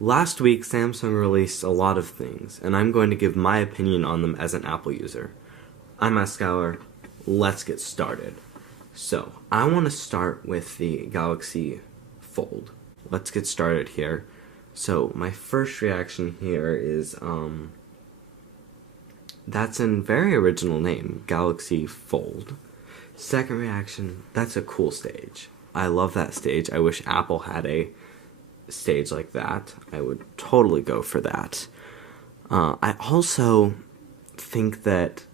Last week, Samsung released a lot of things, and I'm going to give my opinion on them as an Apple user. I'm Matt Schuyler. Let's get started. So, I want to start with the Galaxy Fold. Let's get started here. So, my first reaction here is, that's a very original name, Galaxy Fold. Second reaction, that's a cool stage. I love that stage. I wish Apple had a stage like that. I would totally go for that. I also think that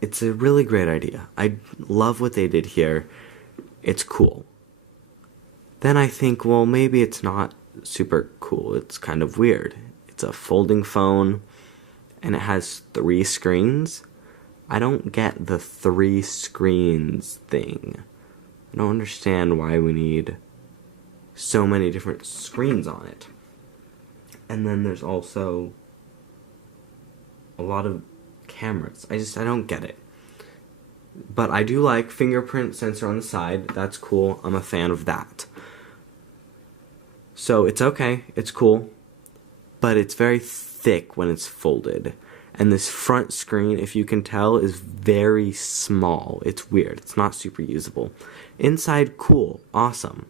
it's a really great idea. I love what they did here. It's cool. Then I think, well, maybe it's not super cool. It's kind of weird. It's a folding phone, and it has 3 screens. I don't get the 3 screens thing. I don't understand why we need so many different screens on it. And then there's also a lot of cameras. I don't get it. But I do like fingerprint sensor on the side. That's cool. I'm a fan of that. So it's okay. It's cool. But it's very thick when it's folded. And this front screen, if you can tell, is very small. It's weird. It's not super usable. Inside, cool. Awesome.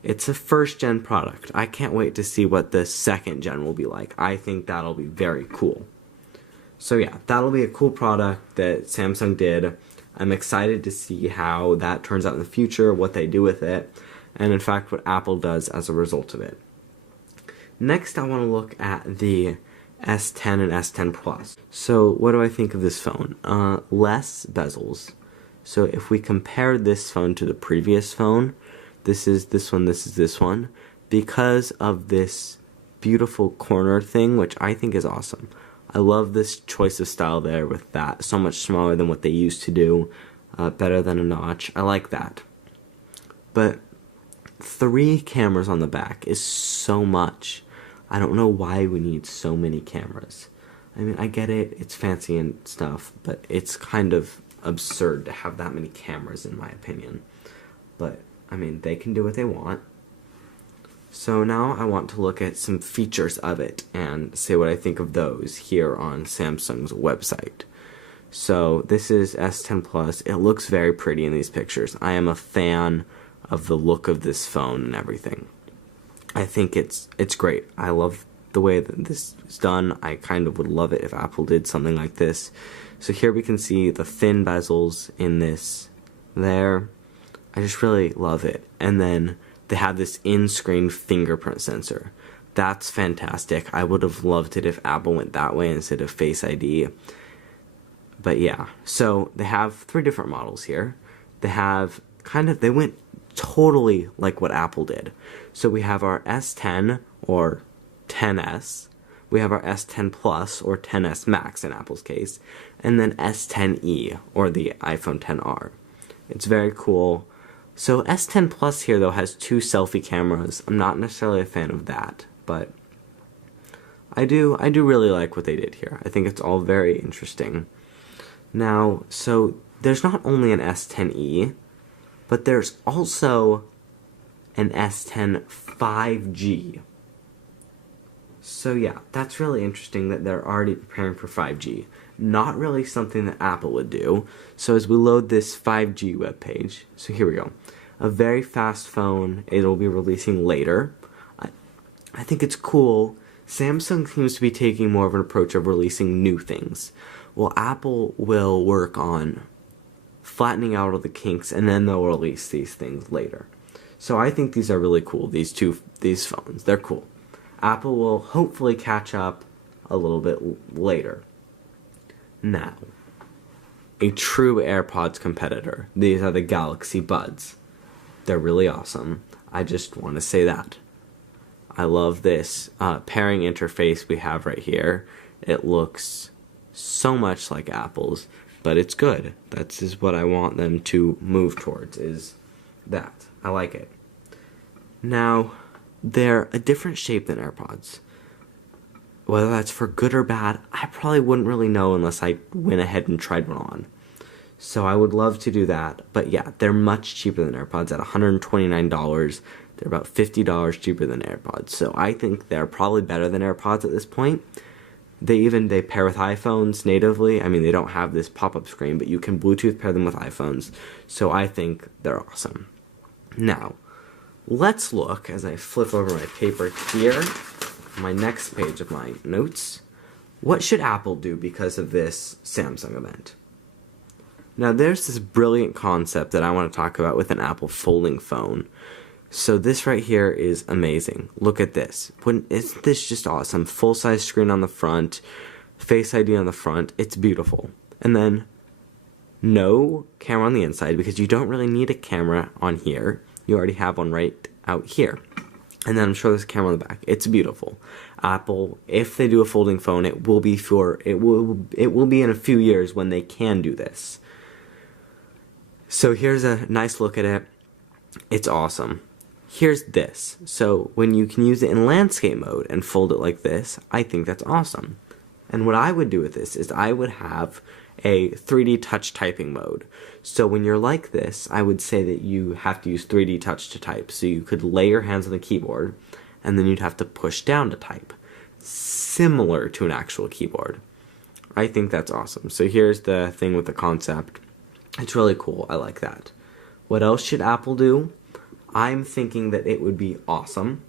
It's a first-gen product. I can't wait to see what the second-gen will be like. I think that'll be very cool. So yeah, that'll be a cool product that Samsung did. I'm excited to see how that turns out in the future, what they do with it, and in fact what Apple does as a result of it. Next, I want to look at the S10 and S10 Plus. So what do I think of this phone? Less bezels. So if we compare this phone to the previous phone, this is this one, this is this one, because of this beautiful corner thing, which I think is awesome. I love this choice of style there with that. So much smaller than what they used to do. Better than a notch. I like that. But 3 cameras on the back is so much. I don't know why we need so many cameras. I mean, I get it. It's fancy and stuff. But it's kind of absurd to have that many cameras, in my opinion. But I mean, they can do what they want. So now I want to look at some features of it and say what I think of those here on Samsung's website. So this is S10 Plus. It looks very pretty in these pictures. I am a fan of the look of this phone and everything. I think it's great. I love the way that this is done. I kind of would love it if Apple did something like this. So here we can see the thin bezels in this there. I just really love it. And then they have this in-screen fingerprint sensor. That's fantastic. I would have loved it if Apple went that way instead of Face ID. But yeah, so they have 3 different models here. They have they went totally like what Apple did. So we have our S10 or 10s. We have our S10 Plus or 10s Max in Apple's case. And then S10e or the iPhone XR. It's very cool. So S10 Plus here, though, has 2 selfie cameras. I'm not necessarily a fan of that, but I do really like what they did here. I think it's all very interesting. Now, so there's not only an S10e, but there's also an S10 5G. So yeah, that's really interesting that they're already preparing for 5G. Not really something that Apple would do. So as we load this 5G webpage, so here we go. A very fast phone. It'll be releasing later. I think it's cool. Samsung seems to be taking more of an approach of releasing new things. Well, Apple will work on flattening out all the kinks, and then they'll release these things later. So I think these are really cool. These phones, they're cool. Apple will hopefully catch up a little bit later. Now, a true AirPods competitor. These are the Galaxy Buds. They're really awesome. I just want to say that. I love this pairing interface we have right here. It looks so much like Apple's, but it's good. That's just what I want them to move towards, is that. I like it. Now, they're a different shape than AirPods. Whether that's for good or bad, I probably wouldn't really know unless I went ahead and tried one on. So I would love to do that. But yeah, they're much cheaper than AirPods at $129. They're about $50 cheaper than AirPods. So I think they're probably better than AirPods at this point. They pair with iPhones natively. I mean, they don't have this pop-up screen, but you can Bluetooth pair them with iPhones. So I think they're awesome. Now, let's look, as I flip over my paper here, my next page of my notes. What should Apple do because of this Samsung event? Now, there's this brilliant concept that I want to talk about with an Apple folding phone. So this right here is amazing. Look at this. Isn't this just awesome? Full-size screen on the front, Face ID on the front. It's beautiful. And then no camera on the inside because you don't really need a camera on here. You already have one right out here. And then I'm sure there's a camera on the back. It's beautiful. Apple, if they do a folding phone, it will be in a few years when they can do this. So here's a nice look at it. It's awesome. Here's this. So when you can use it in landscape mode and fold it like this, I think that's awesome. And what I would do with this is I would have a 3D touch typing mode. So when you're like this, I would say that you have to use 3D touch to type. So you could lay your hands on the keyboard and then you'd have to push down to type. Similar to an actual keyboard. I think that's awesome. So here's the thing with the concept. It's really cool. I like that. What else should Apple do? I'm thinking that it would be awesome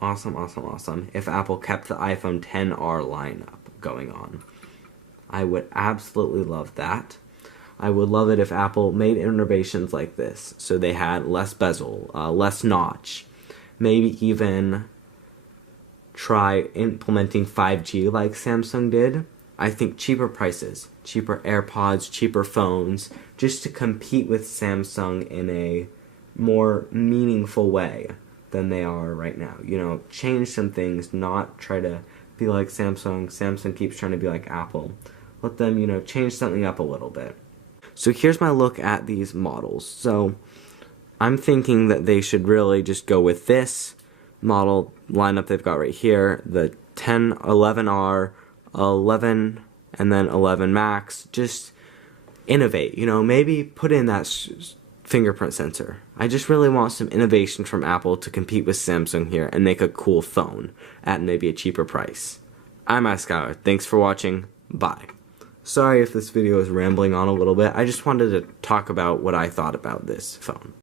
if Apple kept the iPhone XR lineup going on. I would absolutely love that. I would love it if Apple made innovations like this. So they had less bezel, less notch. Maybe even try implementing 5G like Samsung did. I think cheaper prices, cheaper AirPods, cheaper phones, just to compete with Samsung in a more meaningful way than they are right now. You know, change some things, not try to be like Samsung. Samsung keeps trying to be like Apple. Let them, you know, change something up a little bit. So here's my look at these models. So I'm thinking that they should really just go with this model lineup they've got right here, the 10, 11R, 11, and then 11 Max. Just innovate, you know, maybe put in that fingerprint sensor. I just really want some innovation from Apple to compete with Samsung here and make a cool phone at maybe a cheaper price. I'm Skylar. Thanks for watching. Bye. Sorry if this video is rambling on a little bit. I just wanted to talk about what I thought about this phone.